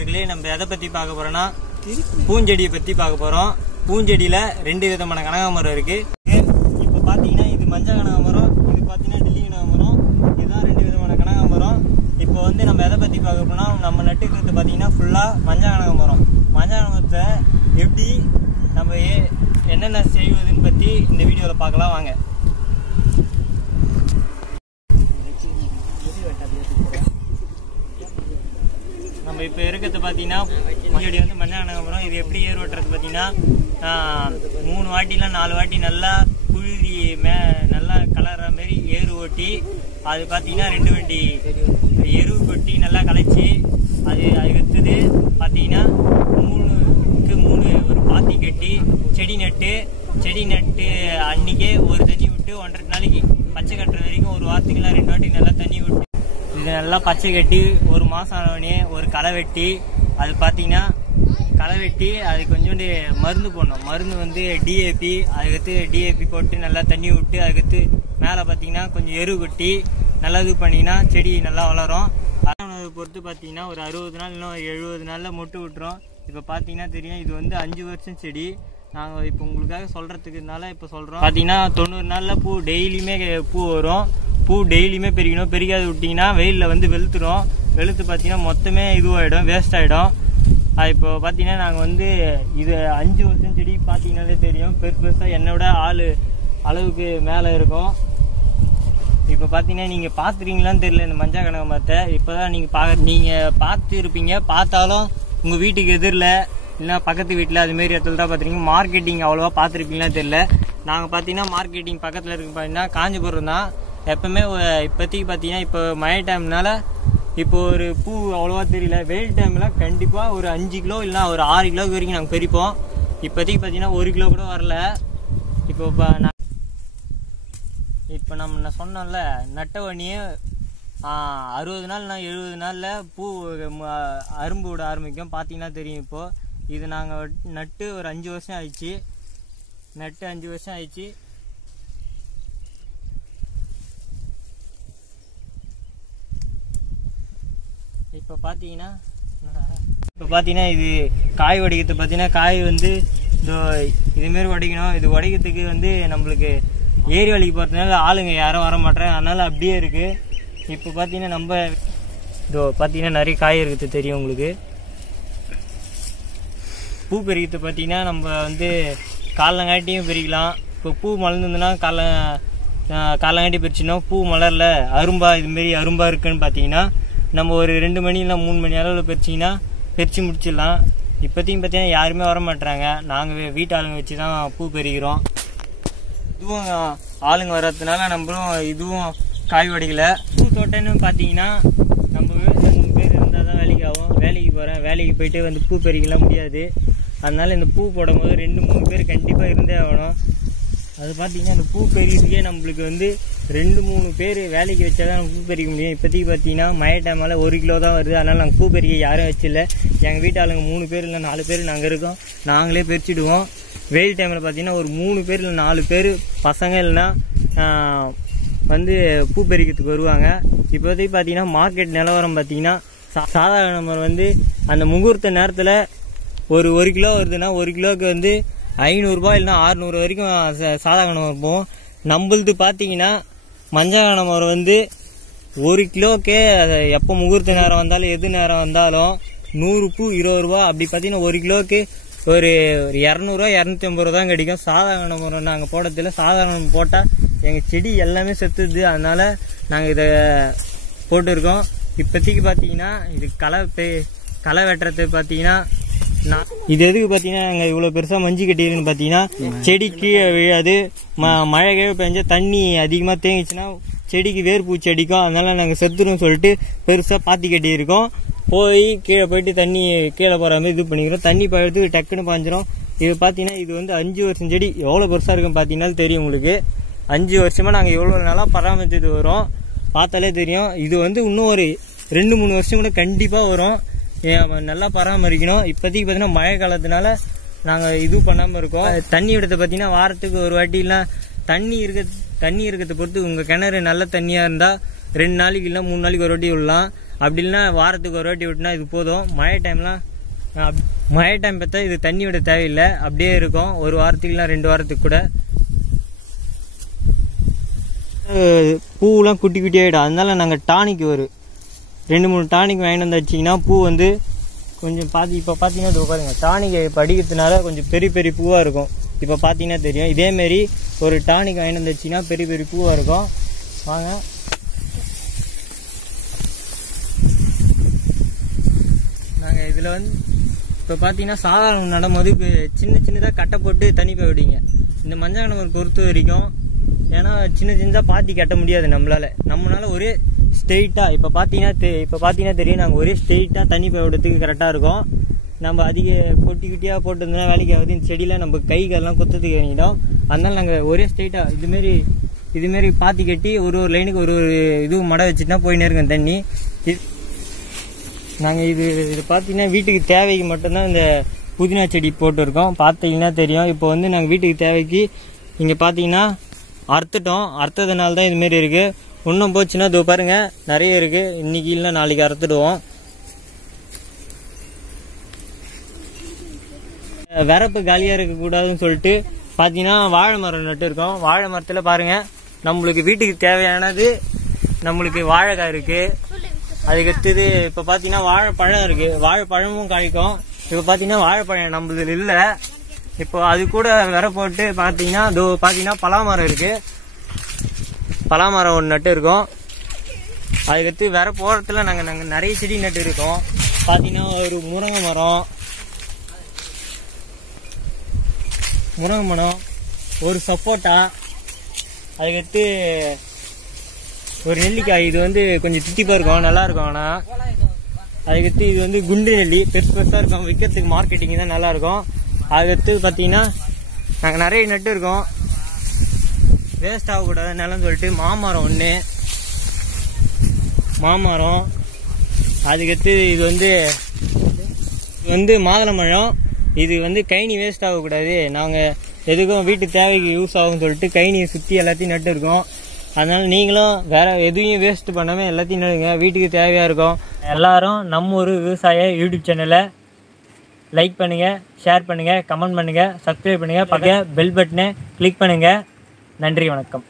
நண்பர்களே, நம்ம எதை பத்தி பார்க்க போறோம்னா பூஞ்செடியை பத்தி பார்க்க போறோம். பூஞ்செடியில 2 விதமான கனகாமரம் இருக்கு. இப்ப பாத்தீங்கன்னா இது மஞ்சள் கனகாமரம், இது பாத்தீங்கன்னா டெல்லி கனகாமரம். இதுதான் 2 விதமான கனகாமரம். இப்போ வந்து நம்ம எதை பத்தி பார்க்க போறோம்னா, நம்ம நட்டுக்கிறது பாத்தீங்கன்னா ஃபுல்லா மஞ்சள் கனகாமரம். மஞ்சள் கனகாமரத்தை எப்படி நம்ம என்னென்ன செய்வதுன்னு பத்தி இந்த வீடியோல பார்க்கலாம் வாங்க. நம்ம இப்போ இருக்கிறது பார்த்தீங்கன்னா பூஞ்செடி வந்து மஞ்சள் கனகாமரம். இது எப்படி ஏர் ஓட்டுறது பார்த்தீங்கன்னா 3 வாட்டி இல்லை 4 வாட்டி நல்லா புழுதி நல்லா கலர்ற மாதிரி ஏறு ஓட்டி அது பார்த்தீங்கன்னா 2 வண்டி எரு கொட்டி நல்லா களைச்சி அது விற்றுது. பார்த்தீங்கன்னா 3க்கு 3 ஒரு பாத்தி கட்டி செடி நட்டு அன்னைக்கே ஒரு தண்ணி விட்டு 1.5 நாளைக்கு பச்சை கட்டுற வரைக்கும் ஒரு வாரத்துக்கு இல்லை 2 வாட்டி நல்லா தண்ணி விட்டு இது நல்லா பச்சை கட்டி 1 மாதம் ஆனவனே ஒரு களை வெட்டி அது பார்த்தீங்கன்னா களை வெட்டி அது கொஞ்சோண்டு மருந்து போடணும். மருந்து வந்து டிஏபி, அதுக்கடுத்து டிஏபி போட்டு நல்லா தண்ணி விட்டு அதுக்கடுத்து மேலே பார்த்தீங்கன்னா கொஞ்சம் எரு கொட்டி நல்லா இது பண்ணிங்கன்னா செடி நல்லா வளரும். அதை பொறுத்து பார்த்தீங்கன்னா ஒரு 60 நாள் இன்னும் 70 நாளில் மொட்டு விட்டுரும். இப்போ பார்த்தீங்கன்னா தெரியும், இது வந்து 5 வருஷம் செடி. நாங்கள் இப்போ உங்களுக்காக சொல்கிறதுக்குனால இப்போ சொல்கிறோம். பார்த்தீங்கன்னா 90 நாளில் பூ டெய்லியுமே பூ வரும். பூ டெய்லியுமே பெருக்கணும். பெருக்காது விட்டிங்கன்னா வெயிலில் வந்து வெளுத்துடும். வெளுத்து பார்த்தீங்கன்னா மொத்தமே இதுவாகிடும், வேஸ்ட் ஆகிடும். இப்போ பார்த்தீங்கன்னா நாங்கள் வந்து இது 5 வருஷம் செடி பார்த்தீங்கன்னாலே தெரியும், பெருசாக என்னோட அளவுக்கு மேலே இருக்கும். இப்போ பார்த்தீங்கன்னா நீங்கள் பார்த்துருக்கீங்களான்னு தெரியல இந்த மஞ்சள் கனகாமரத்தை. இப்போ தான் நீங்கள் பார்த்து இருப்பீங்க. பார்த்தாலும் உங்கள் வீட்டுக்கு எதிரில் இல்லைனா பக்கத்து வீட்டில் அதுமாரி இடத்துல தான் பார்த்துருக்கீங்க. மார்க்கெட்டிங் அவ்வளோவா பார்த்துருப்பீங்களான்னு தெரியல. நாங்கள் பார்த்தீங்கன்னா மார்க்கெட்டிங் பக்கத்தில் இருக்கு பார்த்தீங்கன்னா காஞ்சிபுரம் தான். எப்பவுமே இப்போதைக்கு பார்த்தீங்கன்னா இப்போ மழை டைம்னால இப்போ ஒரு பூ அவ்வளோவா தெரியல. வெயில் டைமில் கண்டிப்பாக ஒரு 5 கிலோ இல்லைனா ஒரு 6 கிலோக்கு வரைக்கும் நாங்கள் பறிப்போம். இப்போதைக்கு பார்த்தீங்கன்னா 1 கிலோ கூட வரல. இப்போ நான் சொன்னோம்ல, நட்டவணியே 60 நாள் 70 நாளில் பூ அரும்பு விட ஆரம்பிக்கும். பார்த்தீங்கன்னா தெரியும். இப்போது இது நாங்கள் நட்டு ஒரு 5 வருஷம் ஆயிடுச்சு. இப்போ பார்த்தீங்கன்னா இது காய் உடைக்கிறது. பார்த்தீங்கன்னா காய் வந்து இதுமாரி உடைக்கணும். இது உடைக்கிறதுக்கு வந்து நம்மளுக்கு ஏரி வேலைக்கு போகிறதுனால ஆளுங்க யாரும் வர மாட்டேறாங்க, அதனால அப்படியே இருக்குது. இப்போ பார்த்தீங்கன்னா நம்ம பார்த்தீங்கன்னா நிறைய காய் இருக்குது தெரியும் உங்களுக்கு. பூ பறிக்கிறது பார்த்தீங்கன்னா நம்ம வந்து காலங்காட்டியும் பறிக்கலாம். இப்போ பூ மலர்ந்துருந்துன்னா காலங்காட்டி பறிச்சினோம். பூ மலரில் இதுமாரி அரும்பா இருக்குன்னு பார்த்தீங்கன்னா நம்ம ஒரு 2 மணி இல்லை 3 மணி அளவில் பறித்து முடிச்சிடலாம். இப்போதையும் பார்த்தீங்கன்னா யாருமே வர மாட்டுறாங்க. நாங்கள் வீட்டு ஆளுங்க வச்சு தான் பூ பறிக்கிறோம். இதுவும் ஆளுங்க வர்றதுனால நம்மளும் இதுவும் காய் உடைக்கல. பூ தோட்டம்னு பார்த்தீங்கன்னா நம்ம விவசாயம் 3 பேர் இருந்தால் தான் வேலைக்கு ஆகும். வேலைக்கு போயிட்டு வந்து பூ பறிக்கலாம் முடியாது. அதனால இந்த பூ போடும்போது 2-3 பேர் கண்டிப்பாக இருந்தே ஆகணும். அது பார்த்தீங்கன்னா இந்த பூ பறிக்கிறதுக்கே நம்மளுக்கு வந்து 2-3 பேர் வேலைக்கு வச்சா தான் நம்ம பூ பறிக்க முடியும். இப்போதைக்கு பார்த்தீங்கன்னா மழை டைமால் 1 கிலோ தான் வருது. அதனால் நாங்கள் பூ பறிக்க யாரும் வச்சில்ல. எங்கள் வீட்டு ஆளுங்க 3 பேர் இல்லை 4 பேர் நாங்கள் இருக்கோம். நாங்களே பறிச்சிடுவோம். வெயில் டைமில் பார்த்தீங்கன்னா ஒரு 3 பேர் இல்லை 4 பேர் பசங்க இல்லைன்னா வந்து பூ பறிக்கிறதுக்கு வருவாங்க. இப்போதைக்கு பார்த்தீங்கன்னா மார்க்கெட் நிலவரம் பார்த்தீங்கன்னா சாதாரண நம்பர் வந்து அந்த முகூர்த்த நேரத்தில் ஒரு 1 கிலோ வருதுன்னா 1 கிலோவுக்கு வந்து 500 ரூபாய் இல்லைனா 600 வரைக்கும் சாதா கனகாமரம் போகும். நம்மளது பார்த்தீங்கன்னா மஞ்சள் கனகாமரம் வந்து 1 கிலோக்கே எப்போ முகூர்த்த நேரம் வந்தாலும் எது நேரம் வந்தாலும் 100 பூ 20 ரூபா. அப்படி பார்த்தீங்கன்னா 1 கிலோவுக்கு ஒரு 200 ரூபா 250 ரூபா தான் கிடைக்கும். சாதா கனகாமரம் நாங்கள் போடுறதில்ல. சாதாரண போட்டால் எங்கள் செடி எல்லாமே செத்துது. அதனால நாங்கள் இதை போட்டுருக்கோம். இப்போதைக்கு பார்த்தீங்கன்னா இது களை வெட்டுறது பார்த்தீங்கன்னா இது எதுக்கு பார்த்தீங்கன்னா நாங்கள் இவ்வளோ பெருசாக மஞ்சள் கட்டியிருக்குன்னு பார்த்தீங்கன்னா செடி கீழே விழாது. மழை கீழே பெஞ்சா தண்ணி அதிகமாக தேங்கிச்சுன்னா செடிக்கு வேர்பூச்சி அடிக்கும். அதனால நாங்கள் செத்துருன்னு சொல்லிட்டு பெருசாக பாத்தி கட்டியிருக்கோம். கீழே போயிட்டு தண்ணி கீழே போகிற மாதிரி இது பண்ணிக்கிறோம். தண்ணி பழத்துக்கு டக்குன்னு பாஞ்சிரும். இது பார்த்தீங்கன்னா இது வந்து 5 வருஷம் செடி. எவ்வளோ பெருசாக இருக்குன்னு பார்த்தீங்கன்னா தெரியும் உங்களுக்கு. 5 வருஷமாக நாங்கள் எவ்வளோ நாளாக பராமரித்துட்டு வரோம். பார்த்தாலே தெரியும். இது வந்து இன்னும் ஒரு 2-3 வருஷம் கூட கண்டிப்பாக வரும். நல்லா பராமரிக்கணும். இப்போதைக்கு பார்த்தீங்கன்னா மழை காலத்தினால நாங்கள் இது பண்ணாமல் இருக்கோம். தண்ணி விடத்தை பார்த்தீங்கன்னா வாரத்துக்கு ஒரு வாட்டிலாம் தண்ணி இருக்கிறத பொறுத்து உங்கள் கிணறு நல்ல தண்ணியாக இருந்தால் 2 நாளைக்கு இல்லை 3 நாளைக்கு ஒரு வாட்டி விடலாம். அப்படி இல்லைன்னா வாரத்துக்கு ஒரு வாட்டி விட்டுனா இது போதும். மழை டைம் பார்த்தா இது தண்ணி விட தேவையில்லை, அப்படியே இருக்கும். ஒரு வாரத்துக்கு இல்லை 2 வாரத்துக்கு கூட. பூவெலாம் குட்டி குட்டியாகிடும். அதனால நாங்கள் டானிக் 2-3 டானிக் வாங்கிட்டு வந்து வச்சிங்கன்னா பூ வந்து கொஞ்சம் இப்போ பார்த்தீங்கன்னா இது பாருங்க, டானிக் இப்போ அடிக்கிறதுனால கொஞ்சம் பெரிய பெரிய பூவாக இருக்கும். இப்போ பார்த்தீங்கன்னா தெரியும். இதேமாரி ஒரு டானிக் வாங்கிட்டு வந்து வச்சிங்கன்னா பெரிய பெரிய பூவாக இருக்கும். வாங்க நாங்கள் இதில் வந்து இப்போ பார்த்தீங்கன்னா சாதாரண நடும்போது இப்போ சின்னதாக கட்டை போட்டு தண்ணி போய் விடுங்க. இந்த மஞ்சள் கணவர் பொறுத்த வரைக்கும் ஏன்னா சின்னதாக பாத்தி கட்ட முடியாது நம்மளால ஒரே ஸ்ட்ரெயிட்டாக இப்போ பார்த்தீங்கன்னா தெரியும். நாங்கள் ஒரே ஸ்ட்ரெயிட்டாக தண்ணி போய் விடுறதுக்கு கரெக்டாக இருக்கும். நம்ம அதிக குட்டியாக போட்டுருந்தோம்னா வேலைக்கு ஆகுது. இந்த செடியில் நம்ம கைகள்லாம் குத்தத்துக்கு வேண்டிடும். அதனால நாங்கள் ஒரே ஸ்ட்ரெயிட்டாக இதுமாரி பாத்தி கட்டி ஒரு லைனுக்கு ஒரு இதுவும் மடை வச்சுட்டுனா போயினே இருக்கோம் தண்ணி. நாங்கள் இது பார்த்தீங்கன்னா வீட்டுக்கு தேவைக்கு மட்டும்தான் இந்த புதினா செடி போட்டுருக்கோம். பார்த்தீங்கன்னா தெரியும். இப்போ வந்து நாங்கள் வீட்டுக்கு தேவைக்கு இங்கே பார்த்தீங்கன்னா அறுத்ததுனால தான் இதுமாரி இருக்குது. இன்னும் போச்சுன்னா இதோ பாருங்க நிறைய இருக்குது. இன்னைக்கு இல்லை நாளைக்கு அறுத்துடுவோம். வரப்பு காலியாக இருக்கக்கூடாதுன்னு சொல்லிட்டு பார்த்தீங்கன்னா வாழை மரம் நட்டு இருக்கோம். வாழை மரத்தில் பாருங்கள் நம்மளுக்கு வீட்டுக்கு தேவையானது நம்மளுக்கு வாழைக்காய் இருக்குது. அதுக்கடுத்தது இப்போ பார்த்தீங்கன்னா வாழைப்பழம் இருக்குது. வாழைப்பழமும் காய்க்கும். இப்போ பார்த்தீங்கன்னா வாழைப்பழம் நம்மளது இல்லை. இப்போ அது கூட விர போட்டு பார்த்தீங்கன்னா பலாமரம் இருக்குது. பலாமரம் ஒன்று நட்டு இருக்கோம். அதுக்கடுத்து விர போகிறதுல நாங்கள் நிறைய செடி நட்டு இருக்கோம். பார்த்தீங்கன்னா ஒரு முருங்கை மரம், ஒரு சப்போட்டா, அதுக்கடுத்து ஒரு நெல்லிக்காய். இது வந்து கொஞ்சம் தித்திப்பாக இருக்கும், நல்லா இருக்கும். ஆனால் அதுக்கடுத்து இது வந்து குண்டு நெல்லி, பெருசாக இருக்கும். விற்கிறதுக்கு மார்க்கெட்டிங் தான் நல்லாயிருக்கும். அதுக்கடுத்து பார்த்தீங்கன்னா நாங்கள் நிறைய நட்டு இருக்கோம். வேஸ்ட் ஆகக்கூடாது நிலம் சொல்லிட்டு மாமரம். அதுக்கடுத்து இது வந்து மாதுளம்பழம். இது வந்து கைனி வேஸ்ட் ஆகக்கூடாது, நாங்கள் எதுக்கும் வீட்டு தேவைக்கு யூஸ் ஆகும்னு சொல்லிட்டு கைனியை சுற்றி எல்லாத்தையும் நட்டு இருக்கோம். அதனால நீங்களும் வேற எதுவும் வேஸ்ட் பண்ணாமல் எல்லாத்தையும் நடுங்க, வீட்டுக்கு தேவையாக இருக்கும். எல்லாரும் நம்ம ஒரு விவசாய யூடியூப் சேனலை லைக் பண்ணுங்கள், ஷேர் பண்ணுங்கள், கமெண்ட் பண்ணுங்கள், சப்ஸ்கிரைப் பண்ணுங்கள், பக்கத்தில் பெல் பட்டனை கிளிக் பண்ணுங்கள். நன்றி, வணக்கம்.